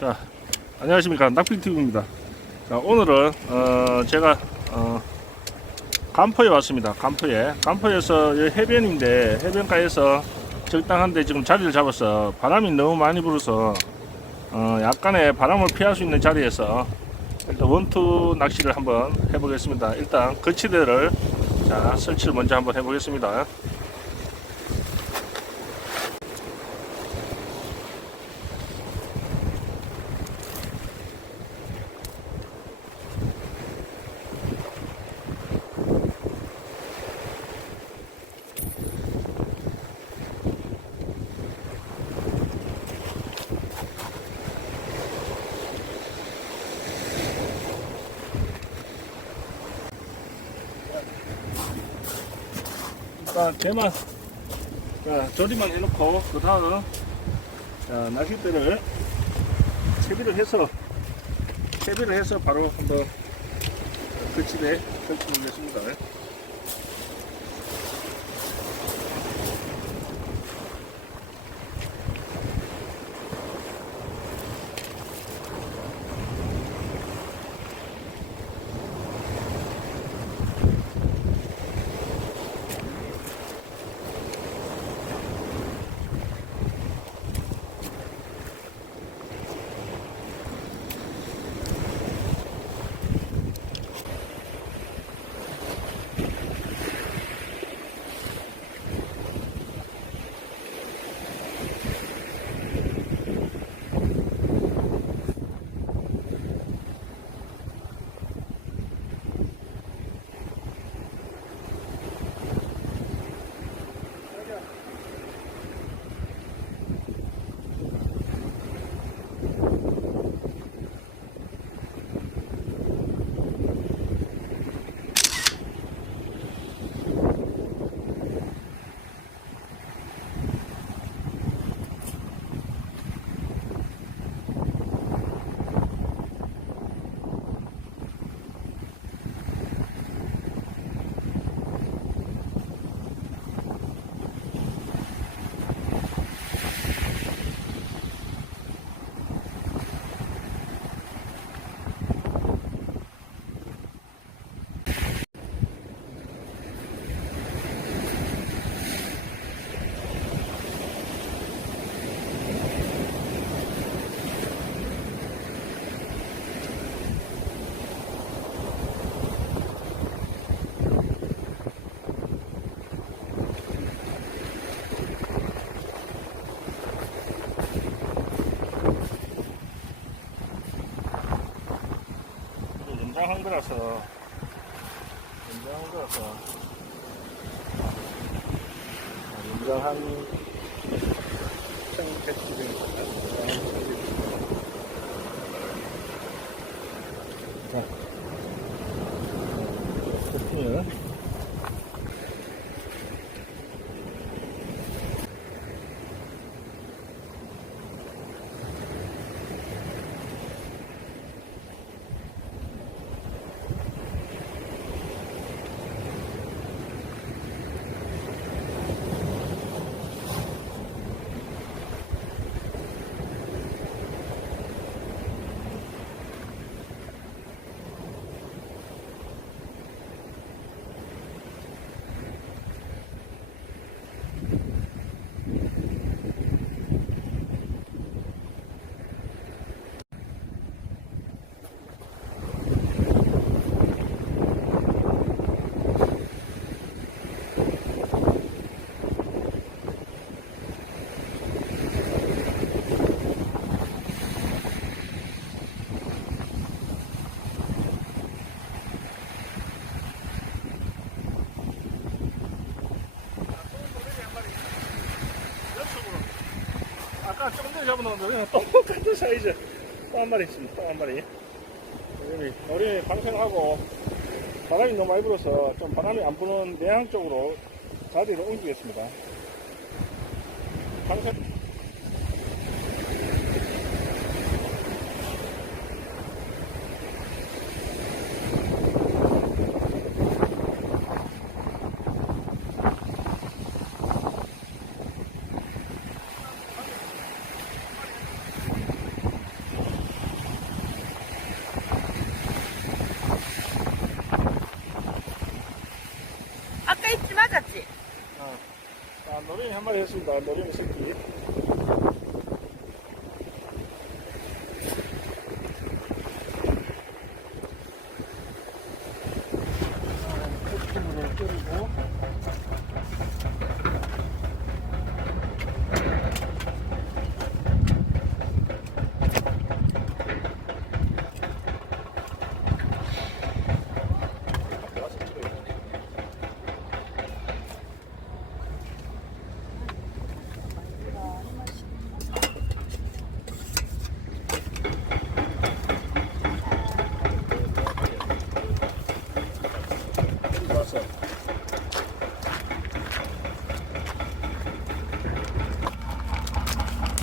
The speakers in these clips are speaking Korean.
자, 안녕하십니까. 낙필TV입니다. 자, 오늘은, 어, 제가, 어, 간포에 왔습니다. 간포에. 간포에서 해변인데, 해변가에서 적당한데 지금 자리를 잡아서 바람이 너무 많이 불어서, 어, 약간의 바람을 피할 수 있는 자리에서 일단 원투 낚시를 한번 해보겠습니다. 일단 거치대를 자, 설치를 먼저 한번 해보겠습니다. 일단 개만 자, 조리만 해놓고 그 다음 자, 낚싯대를 채비를 해서 채비를 해서 바로 한번 거치대 설치하겠습니다. 한 거라서. 연장한 거라서. 연장한 1 8 0 0 0 0 0 0 0 0 0 0 0 0 아까 조금 전에 잡은 놈들은 똑같은 사이즈 또 한 마리 있습니다. 또 한 마리. 우리 우리 방생하고 바람이 너무 많이 불어서 좀 바람이 안 부는 내향 쪽으로 자리를 옮기겠습니다. 방생 자, 노랭이 한 마리 했습니다. 노랭이 새끼. 끓이고 왔어.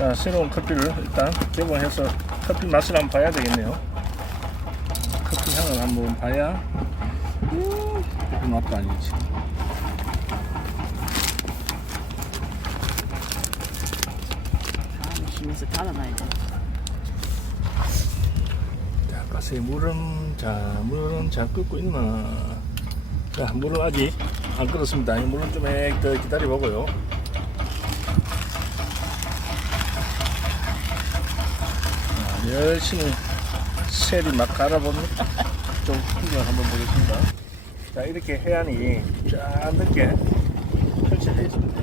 자, 새로운 커피를 일단 개봉해서 커피 맛을 한번 봐야 되겠네요. 커피 향을 한번 봐야 음, 커피 맛도 아니지. 달아놔야 돼. 자, 가스에 물은, 자, 물은 잘 끓고 있나. 자, 물은 아직 안 끓었습니다. 이 물은 좀 더 기다려보고요. 자, 열심히 셀이 막 갈아봅니다. 좀 풍경 한번 보겠습니다. 자, 이렇게 해안이 쫙 넓게 펼쳐져 있습니다.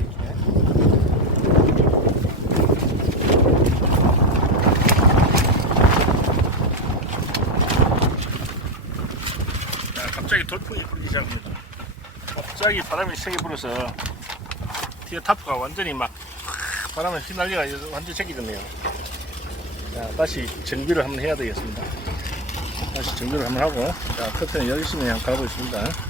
갑자기 돌풍이 불기 시작합니다. 갑자기 바람이 세게 불어서 뒤에 타프가 완전히 막 바람에 휘날리가 완전 제끼졌네요. 자, 다시 정비를 한번 해야 되겠습니다. 다시 정비를 한번 하고, 자, 커튼을 열심히 한번 갈아보겠습니다.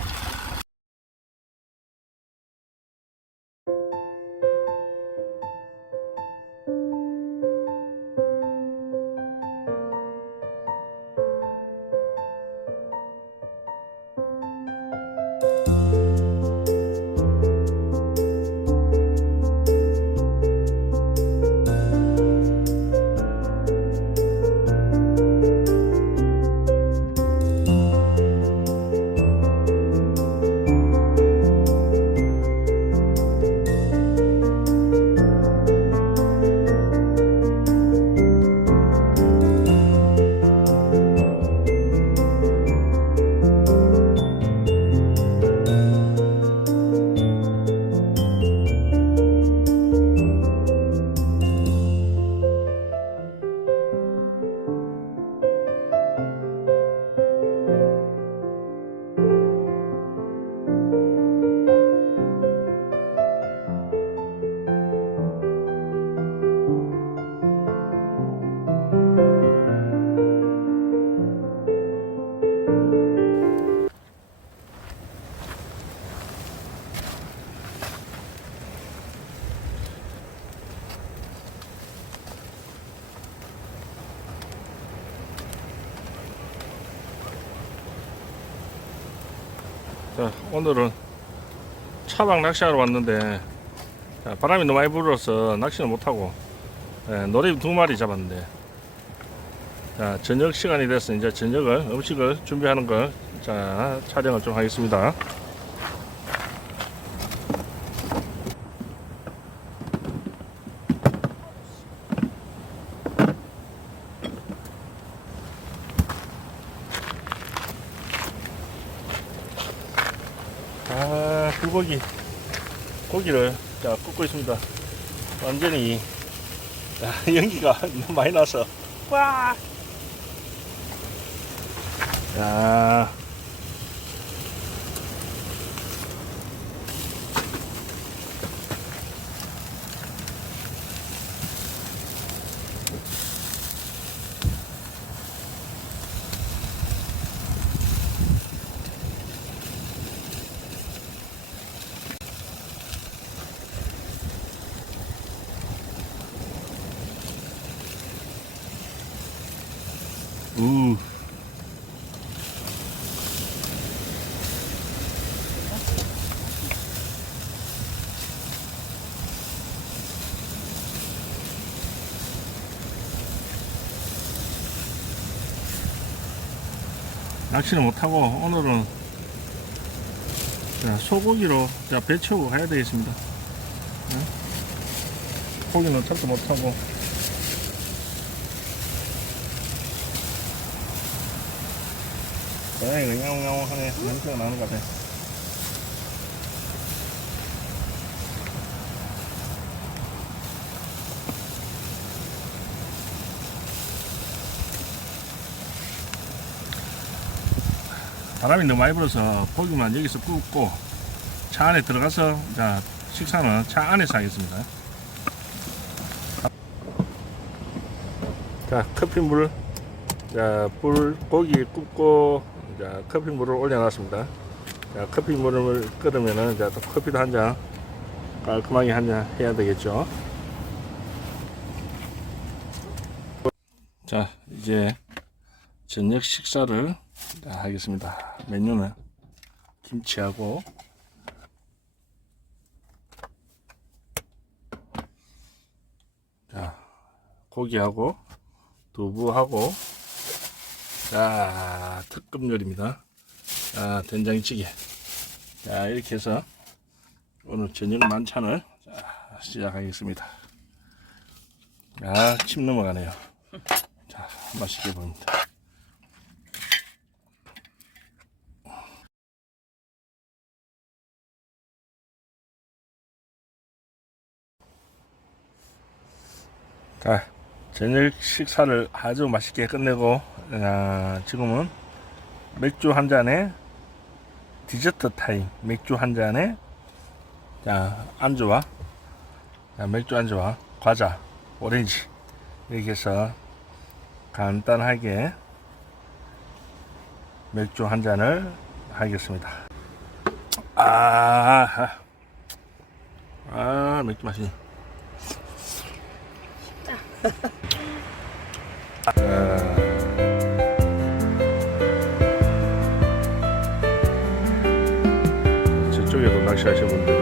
자, 오늘은 차박 낚시하러 왔는데 자, 바람이 너무 많이 불어서 낚시는 못하고 예, 노래 두 마리 잡았는데 자, 저녁 시간이 돼서 이제 저녁을 음식을 준비하는 걸 자, 촬영을 좀 하겠습니다. 불고기 고기를 자 굽고 있습니다. 완전히 야, 연기가 너무 많이 나서 와. 야. 우. 낚시를 못하고 오늘은 자, 소고기로 자, 배 채우고 가야 되겠습니다. 응? 고기는 찾도 못하고 고양이가 야옹야옹 하네 냄새가 나는 것 같아 바람이 너무 많이 불어서 고기만 여기서 굽고 차 안에 들어가서 자 식사는 차 안에서 하겠습니다. 자 커피물 자불 고기 굽고 자 커피물을 올려놨습니다. 자 커피물을 끓으면은 자 또 커피도 한 잔 깔끔하게 한 잔 해야 되겠죠. 자 이제 저녁 식사를 자, 하겠습니다. 메뉴는 김치하고 자 고기하고 두부하고 자 특급 요리입니다. 자 된장찌개 자 이렇게 해서 오늘 저녁 만찬을 자, 시작하겠습니다. 아침 넘어가네요. 자 맛있게 보입니다. 자, 저녁 식사를 아주 맛있게 끝내고, 아, 지금은 맥주 한 잔에 디저트 타임. 맥주 한 잔에, 자, 안주와, 자, 맥주 안주와 과자, 오렌지. 이렇게 해서 간단하게 맥주 한 잔을 하겠습니다. 아, 아, 맥주 맛있네. 저쪽에도 낚시하시는 분들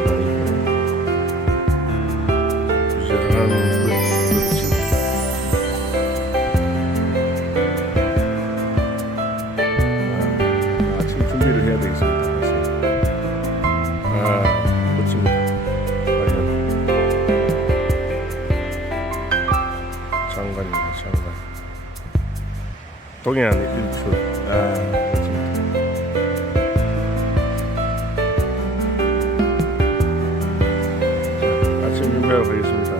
동해안 일출. 아, 준비하러 가겠습니다.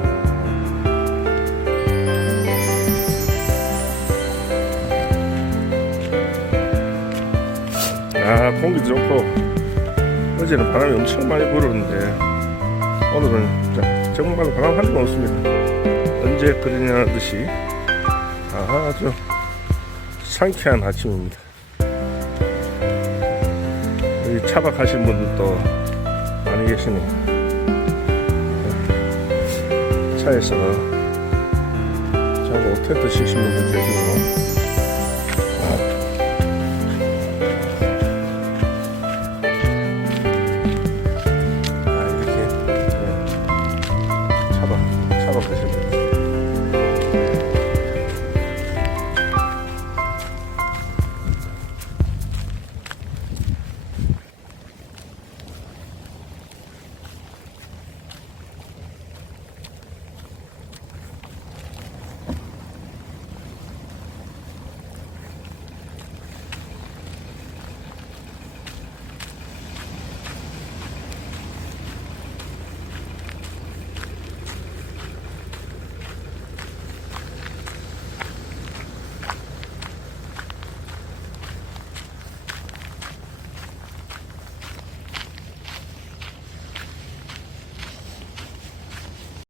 아, 공기도 좋고. 어제는 바람이 엄청 많이 불었는데, 오늘은 자, 정말 바람 한 번 없습니다. 언제 그러냐 듯이 아주 상쾌한 아침입니다. 여기 차박하신 분들도 많이 계시네요. 차에서 자고 텐트 치신 분들 계시고